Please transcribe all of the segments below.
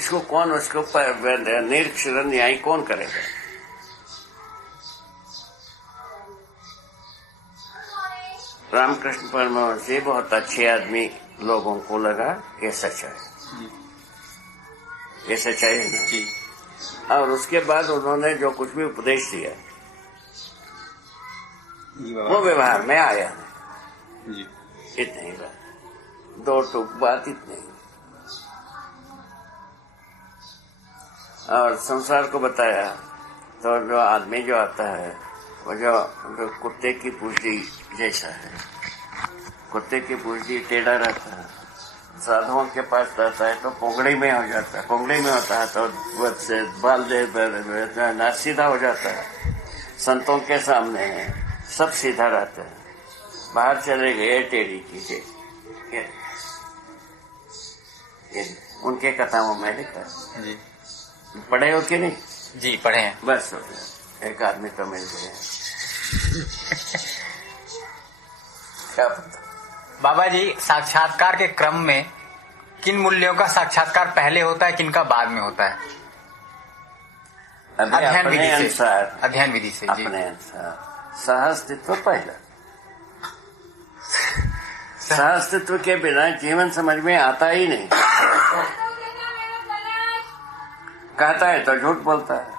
इसको कौन, उसको निरीक्षण न्याय कौन करेगा? रामकृष्ण परमहंस जी बहुत अच्छे आदमी, लोगों को लगा ये सच है, ये सच्चाई है ना जी। और उसके बाद उन्होंने जो कुछ भी उपदेश दिया वो व्यवहार में आया जी। इतने ही बात, दो टूक बात इतने ही। और संसार को बताया तो जो आदमी जो आता है वो जो कुत्ते की पूंछड़ी जैसा है, कुत्ते की पूंछड़ी टेढ़ा रहता है, साधुओं के पास रहता है तो पोंगड़ी में हो जाता है, पोंगड़ी में होता है तो बाल दे सीधा हो जाता है। संतों के सामने सब सीधा रहता है, बाहर चले गए टेढ़ी की। उनके कथाओं में लिखा जी। पढ़े हो कि नहीं? जी पढ़े हैं। बस हो गया, एक आदमी तो मिल गया। क्या पता बाबा जी, साक्षात्कार के क्रम में किन मूल्यों का साक्षात्कार पहले होता है, किन का बाद में होता है? अध्ययन विधि से अपने अनुसार सहअस्तित्व पहला। सहअस्तित्व के बिना जीवन समझ में आता ही नहीं। कहता है तो झूठ बोलता है।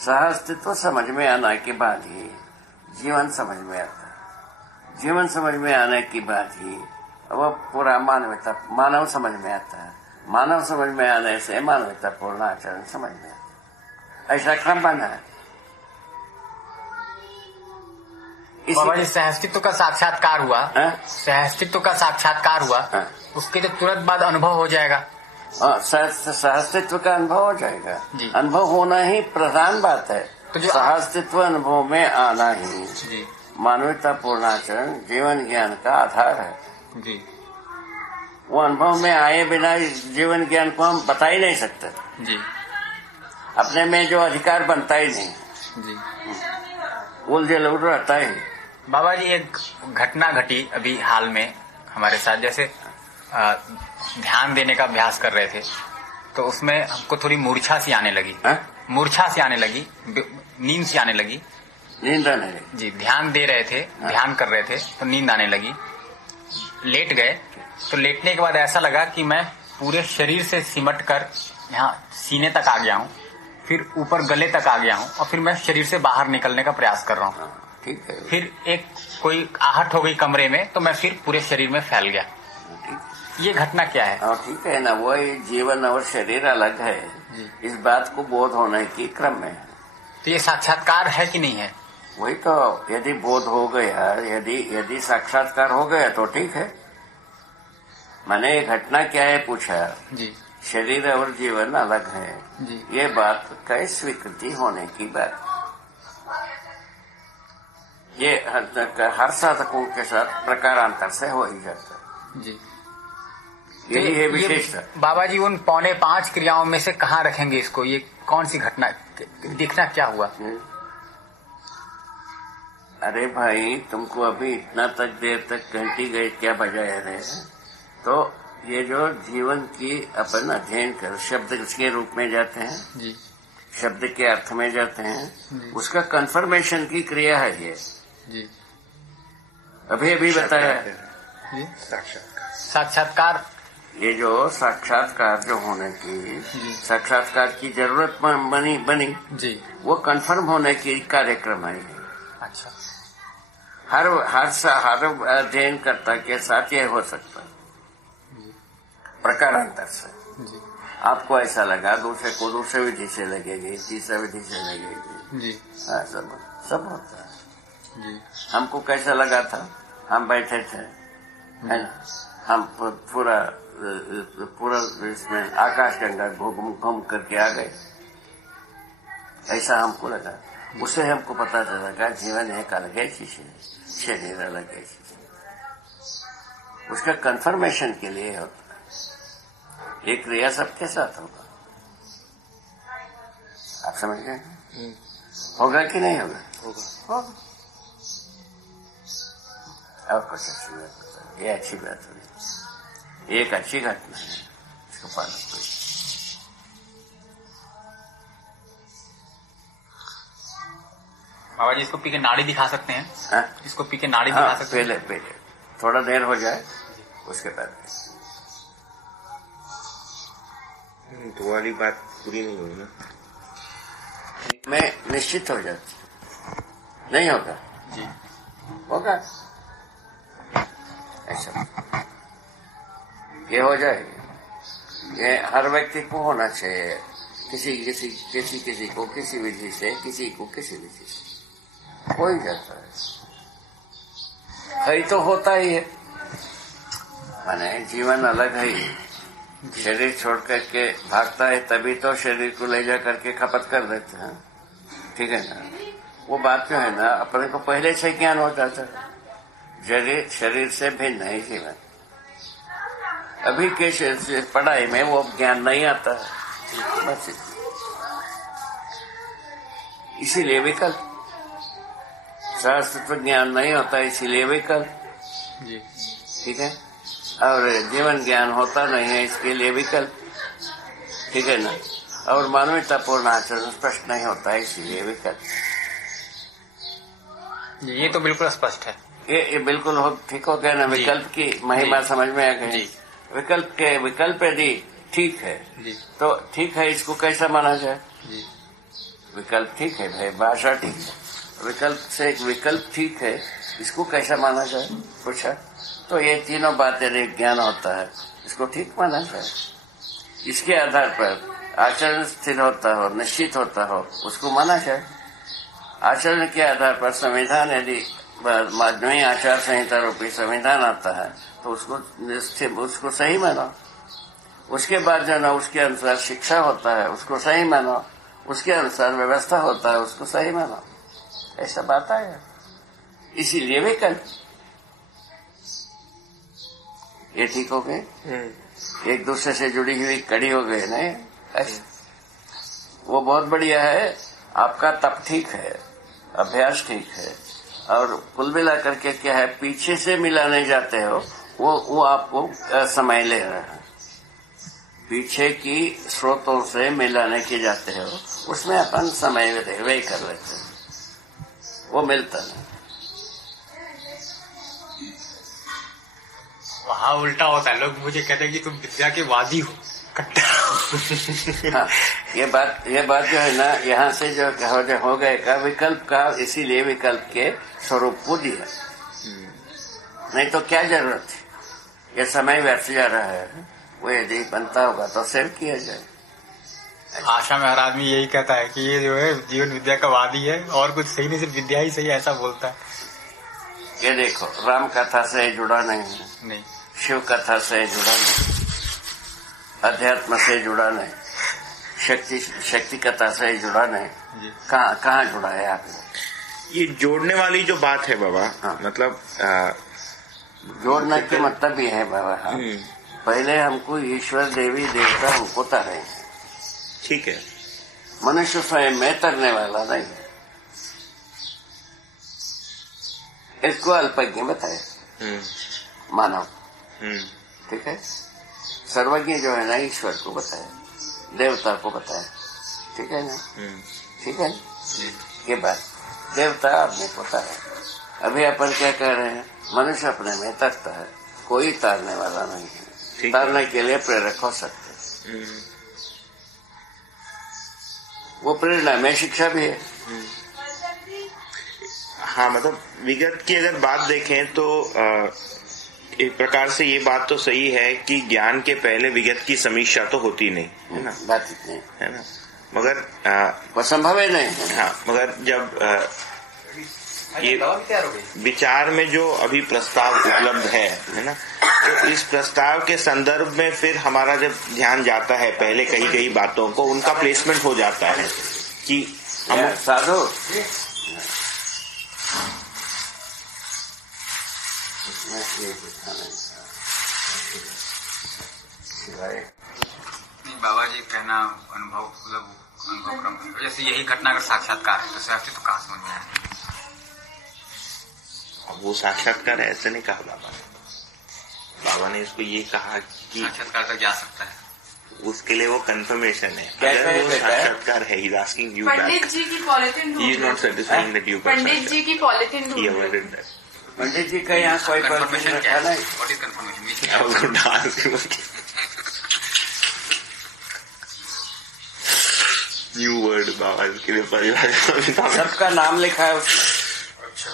सहअस्तित्व समझ में आने के बाद ही जीवन समझ में आता है। जीवन समझ में आने के बाद ही वह पूरा मानव समझ में आता है। मानव समझ में आने से मानवता पूर्ण आचरण समझ में आता है। ऐसा क्रम बना है। बाबा जी, सहअस्तित्व का साक्षात्कार हुआ, सहअस्तित्व का साक्षात्कार हुआ, उसके तो तुरंत बाद अनुभव हो जाएगा। सहअस्तित्व का अनुभव हो जाएगा। अनुभव होना ही प्रधान बात है। तो सहअस्तित्व अनुभव में आना ही मानवता पूर्णाचरण जीवन ज्ञान का आधार है जी। वो अनुभव में आए बिना जीवन ज्ञान को हम बता ही नहीं सकते जी। अपने में जो अधिकार बनता ही नहीं जी, उलझे लूट रहता है। बाबा जी, एक घटना घटी अभी हाल में हमारे साथ। जैसे ध्यान देने का अभ्यास कर रहे थे तो उसमें हमको थोड़ी मूर्छा सी आने लगी। मूर्छा सी आने लगी, नींद सी आने लगी। नींद आने लगी जी। ध्यान दे रहे थे, ध्यान कर रहे थे तो नींद आने लगी। लेट गए तो लेटने के बाद ऐसा लगा कि मैं पूरे शरीर से सिमट कर यहाँ सीने तक आ गया हूँ, फिर ऊपर गले तक आ गया हूँ और फिर मैं शरीर से बाहर निकलने का प्रयास कर रहा हूँ। ठीक है। फिर एक कोई आहट हो गई कमरे में तो मैं फिर पूरे शरीर में फैल गया। ये घटना क्या है? ठीक है ना, वो जीवन और शरीर अलग है जी। इस बात को बोध होने की क्रम में है। तो ये साक्षात्कार है कि नहीं है? वही तो, यदि बोध हो गया, यदि साक्षात्कार हो गया तो ठीक है। मैंने ये घटना क्या है पूछा जी। शरीर और जीवन अलग है जी। ये बात कई स्वीकृति होने की बात। ये हर साधकों के साथ प्रकारांतर से हो ही जाता है जी। यही है विशेषता। बाबा जी, उन 4.25 क्रियाओं में से कहाँ रखेंगे इसको? ये कौन सी घटना देखना क्या हुआ? अरे भाई, तुमको अभी इतना तक देर तक घंटी गए क्या बजाए रहे हैं? तो ये जो जीवन की अपन अध्ययन कर शब्द के रूप में जाते हैं जी, शब्द के अर्थ में जाते हैं, उसका कंफर्मेशन की क्रिया है ये जी। अभी बताया जी। साक्षात्कार, ये जो साक्षात्कार जो होने की साक्षात्कार की जरूरत बनी जी, वो कंफर्म होने की कार्यक्रम है। अच्छा। हर अध्ययन कर्ता के साथ ये हो सकता है प्रकारांतर से जी। आपको ऐसा लगा, दूसरे को दूसरे विधि से लगेगी, तीसरे विधि से लगेगी जी। सब होता है जी। हमको कैसा लगा था, हम बैठे थे है ना, हम पूरा इसमें आकाश गंगा घूम करके आ गए, ऐसा हमको लगा। उससे हमको पता चला जीवन एक अलग है चीज है, शरीर अलग है चीज है। उसका कंफर्मेशन के लिए होता है। ये क्रिया सबके साथ होगा। आप समझ गए? होगा कि नहीं होगा? होगा। और कुछ अच्छी बात, ये अच्छी बात हुई, एक अच्छी घटना है। इसको पालन करिए। बाबा जी इसको पी के नाड़ी दिखा सकते हैं? हाँ? इसको पी के नाड़ी दिखा सकते हैं? पहले थोड़ा देर हो जाए उसके बाद। तो वाली बात पूरी नहीं हुई ना। मैं निश्चित हो जाती, नहीं होगा जी। होगा ऐसा, ये हो जाएगा। ये हर व्यक्ति को होना चाहिए, किसी को किसी विधि से, किसी को किसी विधि से हो ही जाता है। कई तो होता ही है, माने जीवन अलग है ही। शरीर छोड़ करके भागता है तभी तो शरीर को ले जा करके खपत कर देते हैं, ठीक है ना। वो बात जो है ना, अपने को पहले से ज्ञान हो जाता है, शरीर से भिन्न है जीवन। अभी के पढ़ाई में वो ज्ञान नहीं आता है, बस इसीलिए विकल्प। शास्त्र ज्ञान नहीं होता इसीलिए विकल्प जी, ठीक है। और जीवन ज्ञान होता नहीं है इसके लिए विकल्प, ठीक है ना। और मानवतापूर्ण आचरण स्पष्ट नहीं होता है इसीलिए विकल्प। ये तो बिल्कुल स्पष्ट है। ये बिल्कुल ठीक हो गया ना। विकल्प की महिमा समझ में आ गई। विकल्प यदि ठीक है जी, तो ठीक है, इसको कैसा माना जाए? जी, विकल्प ठीक है भाई, भाषा ठीक है, विकल्प से एक विकल्प ठीक है, इसको कैसा माना जाए पूछा। तो ये तीनों बातें ज्ञान होता है, इसको ठीक माना जाए। इसके आधार पर आचरण स्थिर होता हो, निश्चित होता हो, उसको माना जाए। आचरण के आधार पर संविधान, यदि माध्यमिक आचार संहिता रूपी संविधान आता है तो उसको सही मानो। उसके बाद जो ना उसके अनुसार शिक्षा होता है उसको सही मानो, उसके अनुसार व्यवस्था होता है उसको सही मानो। ऐसा बात है, इसीलिए विकल्प। ये ठीक हो गए, एक दूसरे से जुड़ी हुई कड़ी हो गई नहीं ऐसा। वो बहुत बढ़िया है। आपका तप ठीक है, अभ्यास ठीक है, और कुल मिला करके क्या है, पीछे से मिलाने जाते हो वो आपको समय ले रहा है। पीछे की स्रोतों से मिलाने के जाते हो, उसमें अपन समय व्यय कर लेते हैं, वो मिलता नहीं। वहाँ उल्टा होता है, लोग मुझे कहते हैं कि तुम विद्या के वादी हो, कट्टर। हाँ, ये बात जो है ना, यहाँ से जो हो गए का विकल्प का, इसीलिए विकल्प के स्वरूप को दिया। नहीं तो क्या जरूरत है, ये समय व्यर्थ जा रहा है। वो यदि बनता होगा तो सेव किया जाए। आशा में हर आदमी यही कहता है कि ये जो है जीवन विद्या का वादी है, और कुछ सही नहीं, सिर्फ विद्या ही सही, ऐसा बोलता है। ये देखो, राम कथा से जुड़ा नहीं है, नहीं, शिव कथा से जुड़ा नहीं, अध्यात्म से जुड़ा नहीं, शक्ति कथा से जुड़ा नहीं। कहाँ जुड़ा है आपने? ये जोड़ने वाली जो बात है बाबा, हाँ। मतलब जोड़ने के मतलब ये है बाबा, हाँ। पहले हमको ईश्वर देवी देवता हमको तरे, ठीक है। मनुष्य स्वयं में तरने वाला नहीं है। इसको अल्पज्ञ बताए मानव, ठीक है। सर्वज्ञ जो है ना, ईश्वर को बताया, देवता को बताया, ठीक है ना, ठीक है। ये बात देवता अपने को तारे। अभी अपन क्या कह रहे हैं, मनुष्य अपने में तरता है, कोई तारने वाला नहीं है। तारने के लिए प्रेरक हो सकते, वो प्रेरणा में शिक्षा भी है। हाँ, मतलब विगत की अगर बात देखें तो एक प्रकार से ये बात तो सही है कि ज्ञान के पहले विगत की समीक्षा तो होती नहीं है ना, बात इतनी है ना। मगर वो संभव ही नहीं है। हाँ, मगर जब ये विचार में जो अभी प्रस्ताव उपलब्ध है ना, तो इस प्रस्ताव के संदर्भ में फिर हमारा जब ध्यान जाता है पहले कही गई बातों को, उनका प्लेसमेंट हो जाता है कि हम साधु बाबा जी कहना अनुभव क्रम, जैसे यही घटना अगर साक्षात्कार है तो शास्त्री तो कहाँ समझ में आए? वो साक्षात्कार ऐसे नहीं कहा बाबा ने इसको ये कहा कि साक्षात्कार तक जा सकता है। उसके लिए वो कंफर्मेशन है। क्या अगर वो साक्षात्कार है, he's asking you that. पंडित जी की polythene He is not satisfying that you got पंडित जी की पॉलिथिन He avoided that. पंडित जी का यहाँ कोई परमिशन रखा नहीं। What is confirmation? I was going to ask you. New word बाबा इसके लिए परिभाषा। सबका नाम लिखा है उसमें। अच्छा,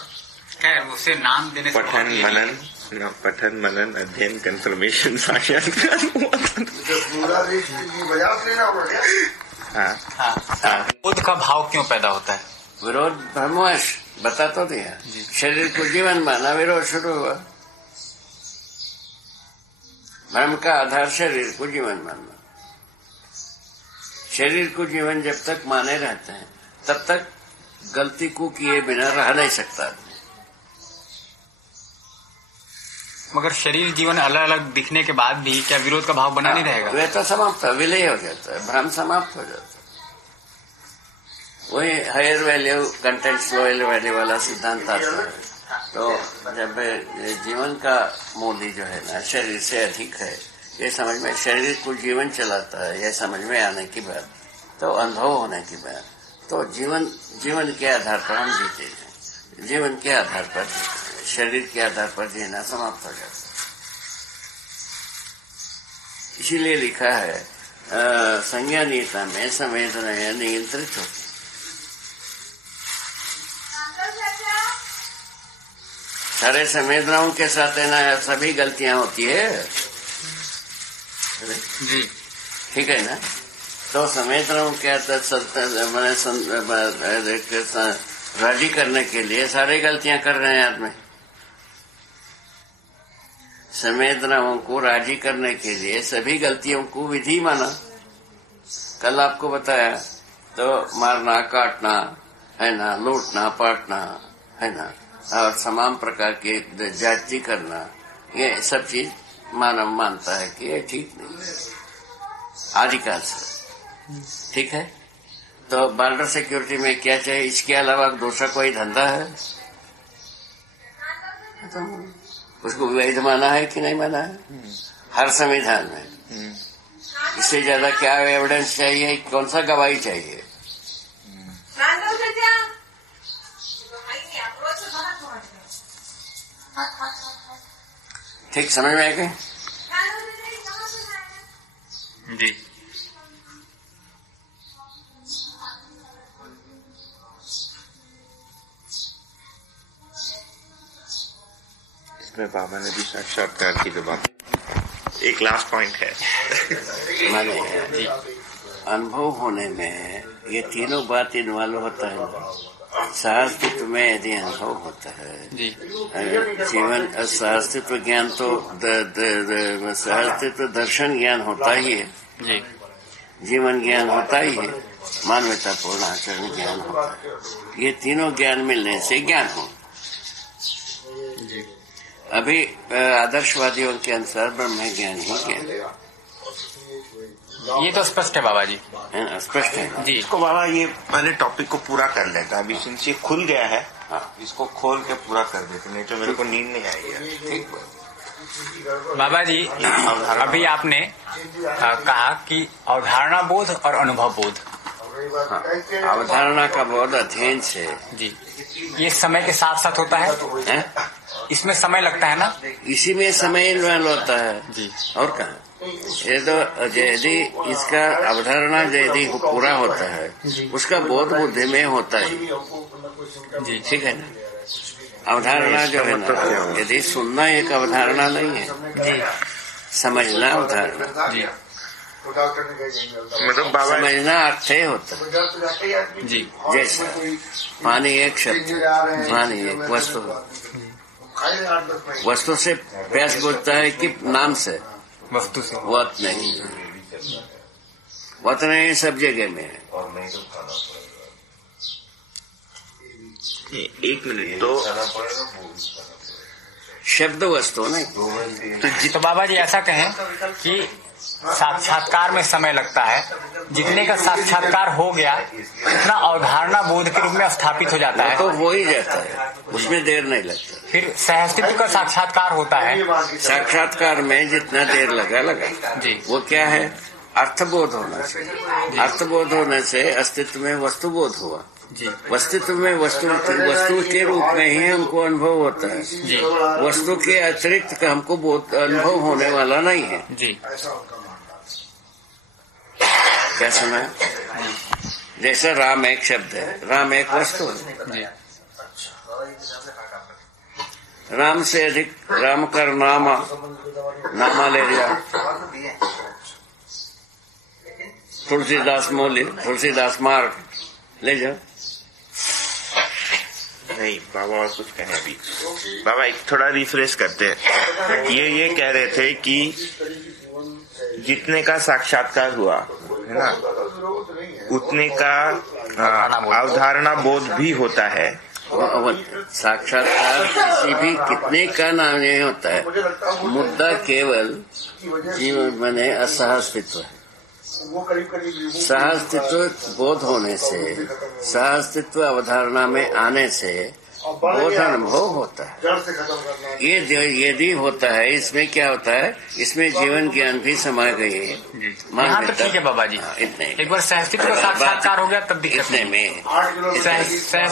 खैर उसे नाम देने से पठन मनन अध्ययन कंफर्मेशन साक्षात्कार। विरोध का भाव क्यों पैदा होता है? विरोध भ्रमवश बता तो दिया। शरीर को जीवन माना, विरोध शुरू हुआ। भ्रम का आधार शरीर को जीवन मानना। शरीर को जीवन जब तक माने रहते हैं तब तक गलती को किए बिना रह नहीं सकता। मगर शरीर जीवन अलग अलग दिखने के बाद भी क्या विरोध का भाव बना नहीं रहेगा? वे तो समाप्त है, विलय हो जाता है, भ्रम समाप्त हो जाता है। वही higher value content lower value वाला सिद्धांत आता है। तो जब जीवन का मूल्य जो है ना शरीर से अधिक है, ये समझ में, शरीर को जीवन चलाता है, यह समझ में आने की बात, तो अनुभव होने की बात, तो जीवन के आधार पर हम जीते हैं। जीवन के आधार पर जीते हैं, शरीर के आधार पर जीना समाप्त हो जाता है। इसीलिए लिखा है संज्ञानीयता में संवेदनाएं नियंत्रित होती। सारे संवेदनाओं के साथ है ना सभी गलतियां होती है जी, ठीक है ना। तो संवेदनाओं के राजी करने के लिए सारी गलतियां कर रहे हैं आदमी। संवेदनाओं को राजी करने के लिए सभी गलतियों को विधि माना। कल आपको बताया तो मारना, काटना है ना, लूटना, पाटना है ना, और तमाम प्रकार के जाति करना, ये सब चीज मानव मानता है कि ये ठीक नहीं है आदिकाल से, ठीक है। तो बॉर्डर सिक्योरिटी में क्या चाहिए? इसके अलावा दूसरा कोई धंधा है? तो उसको वैध माना है कि नहीं माना है? हर संविधान में। इससे ज्यादा क्या एविडेंस चाहिए? कौन सा गवाही चाहिए? ठीक समझ में आ गए? जी। इसमें बाबा ने भी साक्षात्कार की जो बात, एक लास्ट पॉइंट है माने अनुभव होने में ये तीनों बात इन्वॉल्व होता है। सहअस्तित्व में यदि अनुभव होता है जी, जीवन सहअस्तित्व ज्ञान तो सहअस्तित्व दर्शन ज्ञान होता ही है जी, जीवन ज्ञान होता ही है, मानवतापूर्ण आचरण ज्ञान होता है। ये तीनों ज्ञान मिलने से ज्ञान हो। अभी आदर्शवादियों के अनुसार ब्रह्म ज्ञान ही ज्ञान, ये तो स्पष्ट है बाबा जी, है ना, स्पष्ट है जी। इसको बाबा ये पहले टॉपिक को पूरा कर लेता, अभी सिंस ये खुल गया है, इसको खोल के पूरा कर देते, नहीं तो मेरे को नींद नहीं आएगी। ठीक बाबा जी, अभी आपने कहा कि अवधारणा बोध और अनुभव बोध, अवधारणा का बोध अध्ययन से जी, ये समय के साथ साथ होता है? इसमें समय लगता है ना? इसी में समय इन्वॉल्व होता है जी। और कहा ये तो यदि इसका अवधारणा यदि पूरा होता है उसका बोध बुद्धि में होता है जी, ठीक है ना। अवधारणा जो है ना, यदि सुनना एक अवधारणा नहीं है जी, समझना अवधारणा जी, मतलब बाबा समझना अर्थ होता है जी, जैसे पानी एक शब्द, पानी एक वस्तु, वस्तु से प्यास बुझता है कि नाम से? वस्तु से। वत नहीं, वत नहीं सब जगह में है। एक मिनट, तो शब्द वस्तु नहीं। तो बाबा जी ऐसा कहें कि साक्षात्कार में समय लगता है, जितने का साक्षात्कार हो गया उतना अवधारणा बोध के रूप में स्थापित हो जाता है, तो हो ही जाता है, उसमें देर नहीं लगता। फिर सहअस्तित्व का साक्षात्कार होता है। साक्षात्कार में जितना देर लगा जी, वो क्या है? अर्थबोध होना चाहिए। अर्थबोध होने से अस्तित्व में वस्तुबोध हुआ जी। अस्तित्व में वस्तु के रूप में ही हमको अनुभव होता है जी। वस्तु के अतिरिक्त का हमको अनुभव होने वाला नहीं है जी। क्या सुना है? जैसा राम एक शब्द है, राम एक वस्तु है जी। राम से अधिक राम कर नामा ले लिया। तुलसीदास मौली, तुलसीदास मार्ग ले जाओ। नहीं बाबा और कुछ कहें अभी। बाबा एक थोड़ा रिफ्रेश करते हैं। ये कह रहे थे कि जितने का साक्षात्कार हुआ है ना, उतने का अवधारणा बोध भी होता है। साक्षात्कार किसी भी कितने का नाम नहीं होता है। मुद्दा केवल जीवन बने असहस्तित्व है। सहअस्तित्व बोध होने से, सहअस्तित्व अवधारणा में आने से बोध अनुभव होता है। ये यदि होता है, इसमें क्या होता है, इसमें जीवन ज्ञान भी समा गए। यहाँ तो ठीक है बाबा जी, इतने एक बार सहअस्तित्व का साक्षात्कार हो गया तब दिक्कत इतने नहीं। में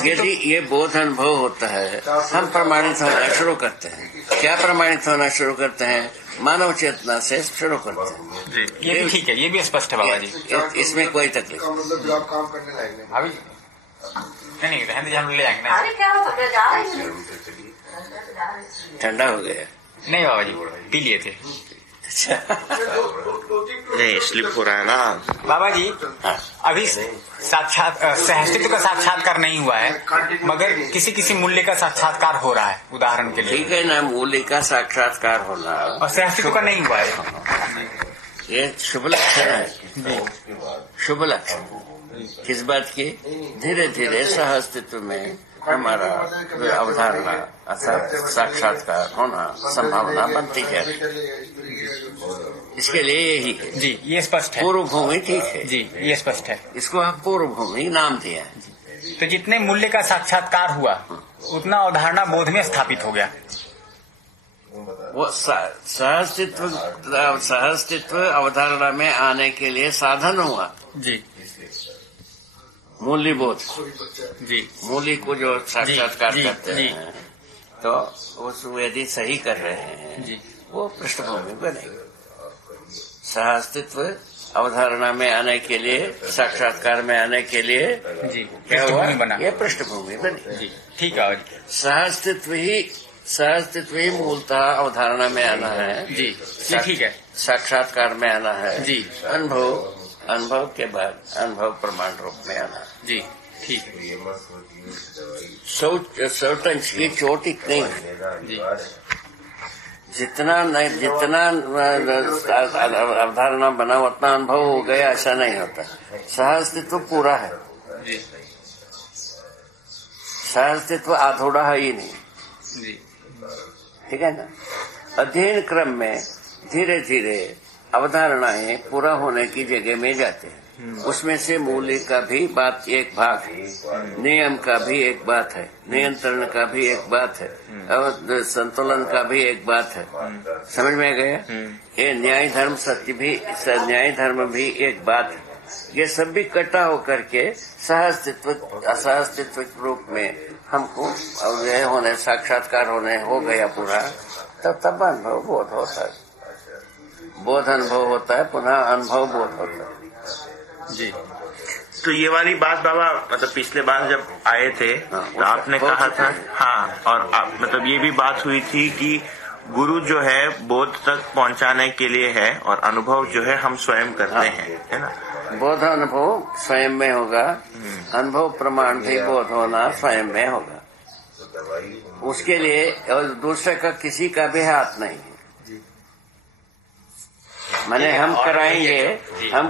यदि ये बोध अनुभव होता है, हम प्रमाणित होना शुरू करते हैं। क्या प्रमाणित होना शुरू करते हैं? मानव चेतना से शुरू करते हैं जी। ये भी ठीक है, ये भी स्पष्ट है बाबा जी, इसमें कोई तकलीफ अभी नहीं रहने दीजिए, हम ले आएंगे। ठंडा हो गया। नहीं बाबा जी, पी लिए थे। नहीं स्लिप हो रहा है ना बाबा जी। अभी सहअस्तित्व का साक्षात्कार नहीं हुआ है, मगर किसी किसी मूल्य का साक्षात्कार हो रहा है, उदाहरण के लिए। ठीक है ना, मूल्य का साक्षात्कार होना और सहअस्तित्व का नहीं हुआ है। ये शुभ लक्षण है, शुभ लक्षण। किस बात की? धीरे धीरे सहअस्तित्व में हमारा अवधारणा अर्थात साक्षात्कार होना संभावना बनती है। इसके लिए यही है जी, ये स्पष्ट है। पूर्व भूमि ठीक है जी, ये स्पष्ट है। इसको हम पूर्व भूमि नाम दिया है। तो जितने मूल्य का साक्षात्कार हुआ उतना अवधारणा बोध में स्थापित हो गया। वो सहअस्तित्व अवधारणा में आने के लिए साधन हुआ जी। मूल्य बोध जी। मूल्य को जो साक्षात्कार जी, करते जी, हैं, तो उसको यदि सही कर रहे हैं जी। वो पृष्ठभूमि बनेगी। सहअस्तित्व अवधारणा में आने के लिए, साक्षात्कार में आने के लिए जी, क्या हुआ? पृष्ठभूमि बना। ये पृष्ठभूमि बनी। जी, ठीक है। सहअस्तित्व ही मूलतः अवधारणा में आना है। जी, ये ठीक है। साक्षात्कार में आना है जी। अनुभव के बाद अनुभव प्रमाण रूप में आना है। जी, ठीक है। शौटंश की चोट इतनी है, जी। जितना अवधारणा बना उतना अनुभव हो गया ऐसा नहीं होता। सहअस्तित्व पूरा है, जी। सहअस्तित्व आधोड़ा है ही नहीं। जी, ठीक है ना। अध्ययन क्रम में धीरे धीरे अवधारणाएं पूरा होने की जगह में जाते हैं। उसमें से मूल्य का भी बात एक भाग है, नियम का भी एक बात है, नियंत्रण का भी एक बात है, और संतुलन का भी एक बात है। समझ में गया? ये न्याय धर्म न्याय धर्म भी एक बात है। ये सब भी इकट्ठा होकर के सहअस्तित्व के रूप में हमको होने, साक्षात्कार होने हो गया पूरा, तब अनुभव बोध होता है। बोध अनुभव होता है, पुनः अनुभव बोध होता है। जी। तो ये वाली बात बाबा, मतलब पिछले बार जब आए थे तो आपने कहा था, हाँ, और मतलब ये भी बात हुई थी कि गुरु जो है बोध तक पहुंचाने के लिए है, और अनुभव जो है हम स्वयं करते हैं, है ना। बोध अनुभव स्वयं में होगा, अनुभव प्रमाण भी बोध होना स्वयं में होगा। उसके लिए और दूसरे का किसी का भी हाथ नहीं है। मैंने हम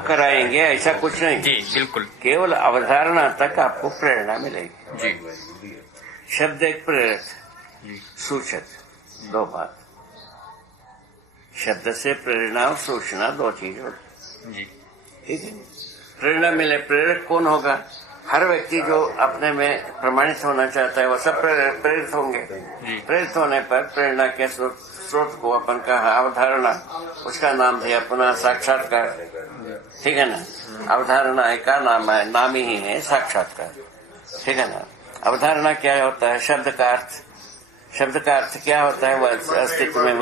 कराएंगे ऐसा कुछ नहीं। जी, बिल्कुल। केवल अवधारणा तक आपको प्रेरणा मिलेगी। जी। शब्द एक प्रेरक, सूचक, दो बात। शब्द से प्रेरणा और सूचना दो चीज होती। जी। ठीक है। प्रेरणा मिले, प्रेरक कौन होगा? हर व्यक्ति जो अपने में प्रमाणित होना चाहता है वो सब प्रेरित होंगे। प्रेरित होने पर प्रेरणा के स्रोत को अपन कहा अवधारणा, उसका नाम दिया पुनः साक्षात्कार। ठीक है ना, अवधारणा का नाम ही है साक्षात्कार। ठीक है ना, अवधारणा क्या होता है? शब्द का अर्थ। शब्द का अर्थ क्या होता है? वह अस्तित्व में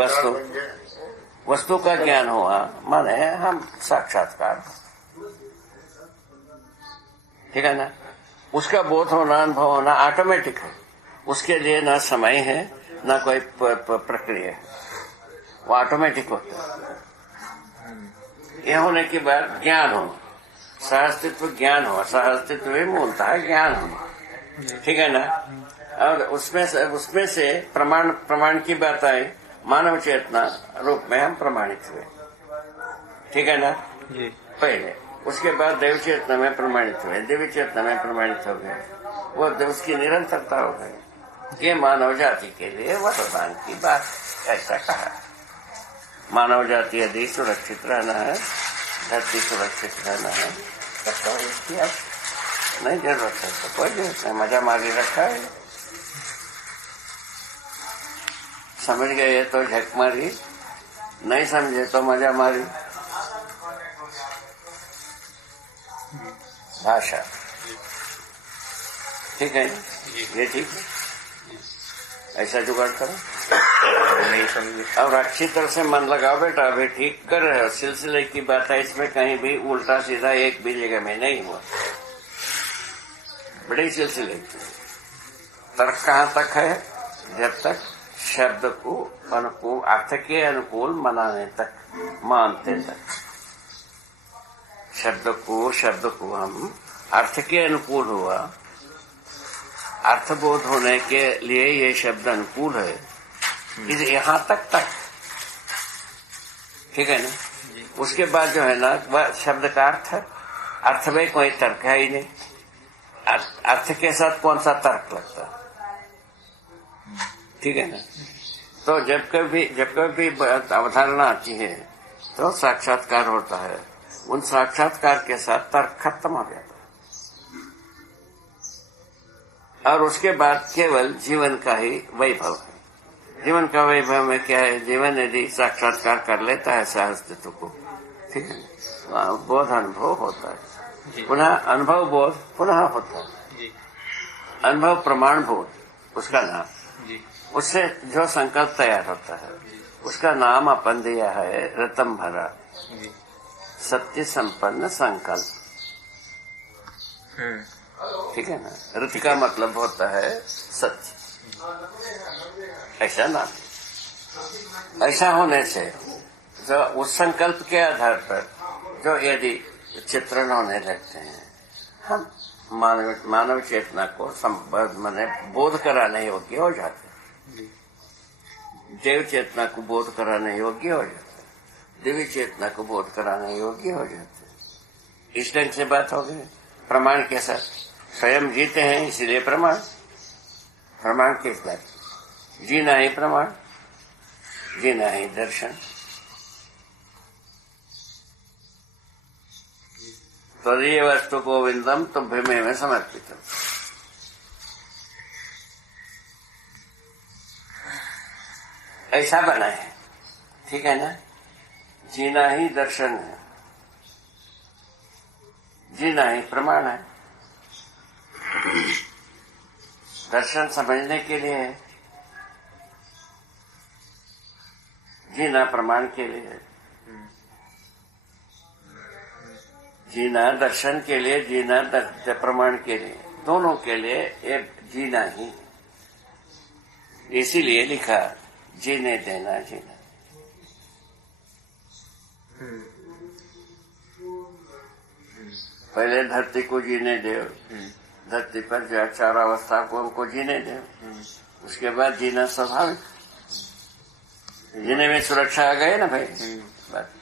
वस्तु का ज्ञान हुआ माने हम साक्षात्कार। ठीक है ना, उसका बोध होना, अनुभव होना ऑटोमेटिक है। उसके लिए ना समय है ना कोई प्रक्रिया है, वो ऑटोमेटिक होता है। यह होने के बाद ज्ञान हो, सहअस्तित्व ज्ञान हो। सहअस्तित्व ही मूलतः ज्ञान हो। ठीक है ना, और उसमें से प्रमाण की बात आई, मानव चेतना रूप में हम प्रमाणित हुए। ठीक है ना जी। पहले, उसके बाद देव चेतना में प्रमाणित हुए, देवी चेतना में प्रमाणित हो गए, वो उसकी निरंतरता हो गई। ये मानव जाति के लिए वरदान की बात, ऐसा कहा। मानव जाति यदि सुरक्षित रहना है, धरती सुरक्षित रहना है, तब तो इसकी नहीं जरूरत है, तो कोई जरूरत नहीं। मजा मारी रखा है, समझ गए तो झक मारी, नहीं समझे तो मजा मारी। भाषा ठीक है, ये ठीक है, ऐसा जुगाड़ करो। नहीं समझे और अच्छी तरह से मन लगाओ बेटा, अभी ठीक कर रहे हो। सिलसिले की बात है, इसमें कहीं भी उल्टा सीधा एक भी जगह में नहीं हुआ। बड़े सिलसिले की तर्क कहाँ तक है? जब तक शब्द को अनुकूल, अर्थ के अनुकूल मनाने तक, मानते तक। शब्द को हम अर्थ के अनुकूल हुआ, अर्थबोध होने के लिए ये शब्द अनुकूल है, यहाँ तक। ठीक है ना, उसके बाद जो है ना वह शब्द का अर्थ में कोई तर्क है ही नहीं। अर्थ के साथ कौन सा तर्क लगता? ठीक है ना, तो जब कभी अवधारणा आती है तो साक्षात्कार होता है। उन साक्षात्कार के साथ तर्क खत्म हो जाता है और उसके बाद केवल जीवन का ही वैभव है। जीवन का वैभव में क्या है? जीवन यदि साक्षात्कार कर लेता है सहअस्तित्व को, ठीक है, बोध अनुभव होता है, पुनः अनुभव बोध पुनः होता है। अनुभव प्रमाण बोध, उसका नाम, उससे जो संकल्प तैयार होता है उसका नाम अपन दिया है रतम भरा सत्य संपन्न संकल्प। ठीक है ना, रत का मतलब होता है सत्य, ऐसा नाम। ऐसा होने से जो उस संकल्प के आधार पर जो यदि चित्रण होने लगते हैं, हम मानव चेतना को माने बोध कराने योग्य हो जाते हैं। देव चेतना को बोध कराने योग्य हो जाते हैं, देवी चेतना को बोध कराने योग्य हो जाते हैं। इस ढंग से बात हो गई। प्रमाण के साथ स्वयं जीते हैं, इसलिए प्रमाण किस बात? जीना ही प्रमाण, जीना ही दर्शन। त्वदीय वस्तु गोविंदम तुभ्यमेव समर्पितम। ऐसा बना है, ठीक है ना। जीना ही दर्शन है, जीना ही प्रमाण है। दर्शन समझने के लिए है, जीना प्रमाण के लिए है। जीना दर्शन के लिए, जीना प्रमाण के लिए, दोनों के लिए एक जीना ही। इसीलिए लिखा जीने देना जीना। पहले धरती को जीने दो, धरती पर जो चार अवस्था को हमको जीने दो, उसके बाद जीना स्वाभाविक। जीने में सुरक्षा आ गई ना भाई। बात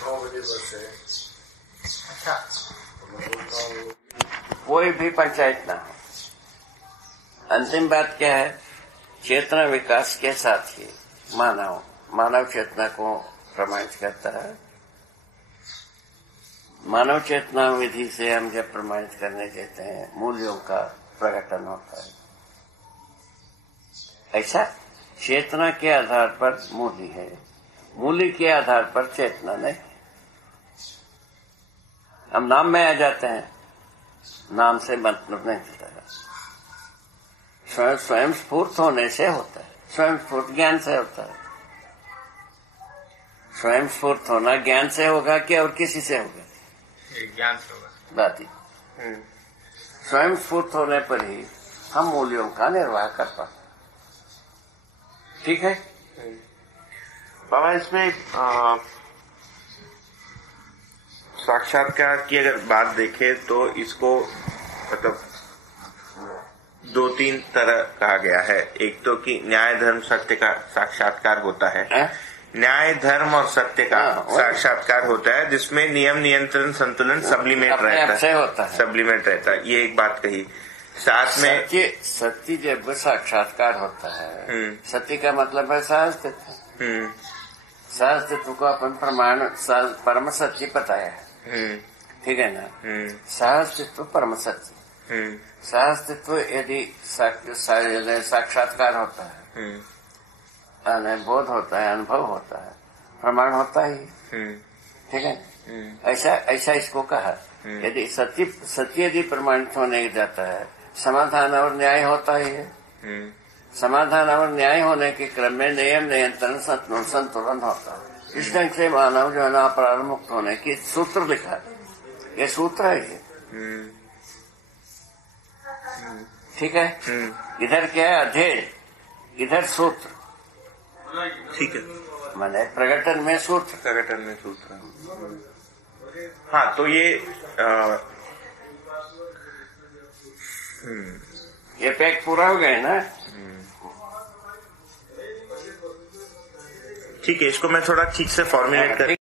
9 बजे बस है। अच्छा, कोई भी पंचायत ना हो, अंतिम बात क्या है? चेतना विकास के साथ ही मानव चेतना को प्रमाणित करता है। मानव चेतना विधि से हम जब प्रमाणित करने देते हैं, मूल्यों का प्रकटन होता है। ऐसा चेतना के आधार पर मूल्य है, मूल्य के आधार पर चेतना नहीं। हम नाम में आ जाते हैं, नाम से मतलब नहीं होता है। स्वयं स्फूर्त होने से होता है, स्वयं स्फूर्त ज्ञान से होता है। स्वयं स्फूर्त होना ज्ञान से होगा कि और किसी से होगा? ज्ञान से होगा। बात ही स्वयं स्फूर्त होने पर ही हम मूल्यों का निर्वाह कर पाते। ठीक है बाबा, इसमें साक्षात्कार की अगर बात देखें तो इसको मतलब 2-3 तरह कहा गया है। एक तो कि न्याय धर्म सत्य का साक्षात्कार होता है, न्याय धर्म और सत्य का साक्षात्कार होता है, जिसमें नियम नियंत्रण संतुलन सब्लिमेट रहता है, सब्लिमेट रहता है। ये एक बात कही। साथ में सत्य जब साक्षात्कार होता है, सत्य का मतलब है सहअस्तित्व। सहअस्तित्व को अपन प्रमाण परम सत्य बताया है, ठीक है ना? सहअस्तित्व परम सत्य। सहअस्तित्व यदि साक्षात्कार होता है, बोध होता है, अनुभव होता है, प्रमाण होता ही, ठीक है? ऐसा इसको कहा। यदि सत्य यदि प्रमाणित होने जाता है, समाधान और न्याय होता ही है। समाधान और न्याय होने के क्रम में नियम नियंत्रण संतुलन होता है। इस ढंग से मानव जो है ना अपराध मुक्त होने की सूत्र लिखा, ये सूत्र है ये, ठीक है? इधर क्या है? अध्ययन, इधर सूत्र, ठीक है, माने प्रकटन में सूत्र, प्रकटन में सूत्र। हाँ, तो ये पैक पूरा हो गया ना? ठीक है, इसको मैं थोड़ा ठीक से फॉर्मुलेट कर